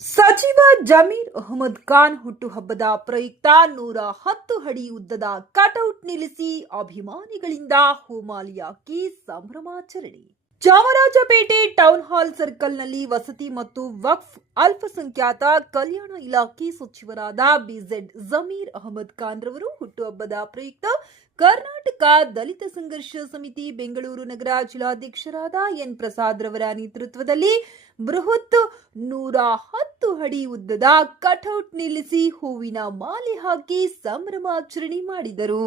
ಸಚಿವ ಜಮೀರ್ ಅಹಮದ್ ಖಾನ್ ಹುಟ್ಟುಹಬ್ಬದ ಪ್ರಯುಕ್ತ ನೂರ ಹತ್ತು ಅಡಿ ಉದ್ದದ ಕಟೌಟ್ ನಿಲ್ಲಿಸಿ ಅಭಿಮಾನಿಗಳಿಂದ ಹೋಮಾಲಿಯಾಕಿ ಸಂಭ್ರಮಾಚರಣೆ. ಚಾಮರಾಜಪೇಟೆ ಟೌನ್ ಹಾಲ್ ಸರ್ಕಲ್ನಲ್ಲಿ ವಸತಿ ಮತ್ತು ವಕ್ಫ್ ಅಲ್ಪಸಂಖ್ಯಾತ ಕಲ್ಯಾಣ ಇಲಾಖೆ ಸಚಿವರಾದ ಬಿಜೆಡ್ ಜಮೀರ್ ಅಹಮದ್ ಖಾನ್ ರವರು ಹುಟ್ಟುಹಬ್ಬದ ಪ್ರಯುಕ್ತ ಕರ್ನಾಟಕ ದಲಿತ ಸಂಘರ್ಷ ಸಮಿತಿ ಬೆಂಗಳೂರು ನಗರ ಜಿಲ್ಲಾಧ್ಯಕ್ಷರಾದ ಎನ್ ಪ್ರಸಾದ್ ರವರ ನೇತೃತ್ವದಲ್ಲಿ ಬೃಹತ್ ನೂರ ಹತ್ತು ಅಡಿ ಉದ್ದದ ಕಟೌಟ್ ನಿಲ್ಲಿಸಿ ಹೂವಿನ ಮಾಲೆ ಹಾಕಿ ಸಂಭ್ರಮಾಚರಣೆ ಮಾಡಿದರು.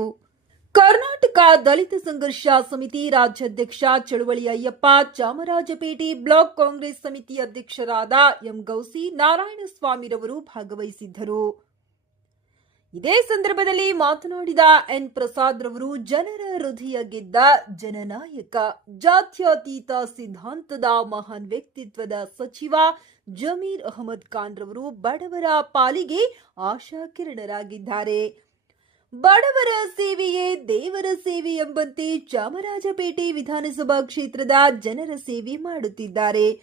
ಕರ್ನಾಟಕ ದಲಿತ ಸಂಘರ್ಷ ಸಮಿತಿ ರಾಜ್ಯಾಧ್ಯಕ್ಷ ಚಳುವಳಿ ಅಯ್ಯಪ್ಪ ಚಾಮರಾಜಪೇಟೆ ಬ್ಲಾಕ್ ಕಾಂಗ್ರೆಸ್ ಸಮಿತಿ ಅಧ್ಯಕ್ಷರಾದ ಎಂ ಗೌಸಿ, ನಾರಾಯಣಸ್ವಾಮಿರವರು ಭಾಗವಹಿಸಿದ್ದರು. ಇದೇ ಸಂದರ್ಭದಲ್ಲಿ ಮಾತನಾಡಿದ ಎನ್ ಪ್ರಸಾದ್ ರವರು, ಜನರ ಹೃದಯ ಗೆದ್ದ ಜನನಾಯಕ, ಜಾತ್ಯತೀತ ಸಿದ್ಧಾಂತದ ಮಹಾನ್ ವ್ಯಕ್ತಿತ್ವದ ಸಚಿವ ಜಮೀರ್ ಅಹಮದ್ ಖಾನ್ ರವರು ಬಡವರ ಪಾಲಿಗೆ ಆಶಾಕಿರಣರಾಗಿದ್ದಾರೆ. ಬಡವರ ಸೇವೆಯೇ ದೇವರ ಸೇವೆ ಎಂಬಂತೆ ಚಾಮರಾಜಪೇಟೆ ವಿಧಾನಸಭಾ ಕ್ಷೇತ್ರದ ಜನರ ಸೇವೆ ಮಾಡುತ್ತಿದ್ದಾರೆ.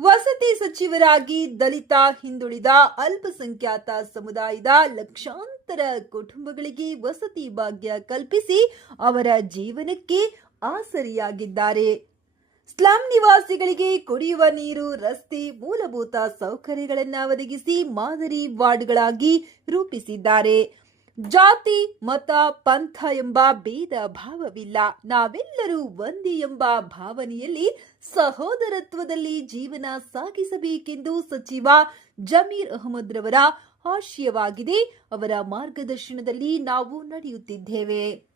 ವಸತಿ ಸಚಿವರಾಗಿ ದಲಿತ, ಹಿಂದುಳಿದ, ಅಲ್ಪಸಂಖ್ಯಾತ ಸಮುದಾಯದ ಲಕ್ಷಾಂತರ ಕುಟುಂಬಗಳಿಗೆ ವಸತಿ ಭಾಗ್ಯ ಕಲ್ಪಿಸಿ ಅವರ ಜೀವನಕ್ಕೆ ಆಸರಿಯಾಗಿದ್ದಾರೆ. ಸ್ಲಂ ನಿವಾಸಿಗಳಿಗೆ ಕುಡಿಯುವ ನೀರು, ರಸ್ತೆ, ಮೂಲಭೂತ ಸೌಕರ್ಯಗಳನ್ನು ಒದಗಿಸಿ ಮಾದರಿ ವಾರ್ಡ್ಗಳಾಗಿ ರೂಪಿಸಿದ್ದಾರೆ. ಜಾತಿ, ಮತ, ಪಂಥ ಎಂಬ ಭೇದ ಭಾವವಿಲ್ಲ. ನಾವೆಲ್ಲರೂ ಒಂದಿ ಎಂಬ ಭಾವನೆಯಲ್ಲಿ ಸಹೋದರತ್ವದಲ್ಲಿ ಜೀವನ ಸಾಗಿಸಬೇಕೆಂದು ಸಚಿವ ಜಮೀರ್ ಅಹಮದ್ ರವರ ಆಶಯವಾಗಿದೆ. ಅವರ ಮಾರ್ಗದರ್ಶನದಲ್ಲಿ ನಾವು ನಡೆಯುತ್ತಿದ್ದೇವೆ.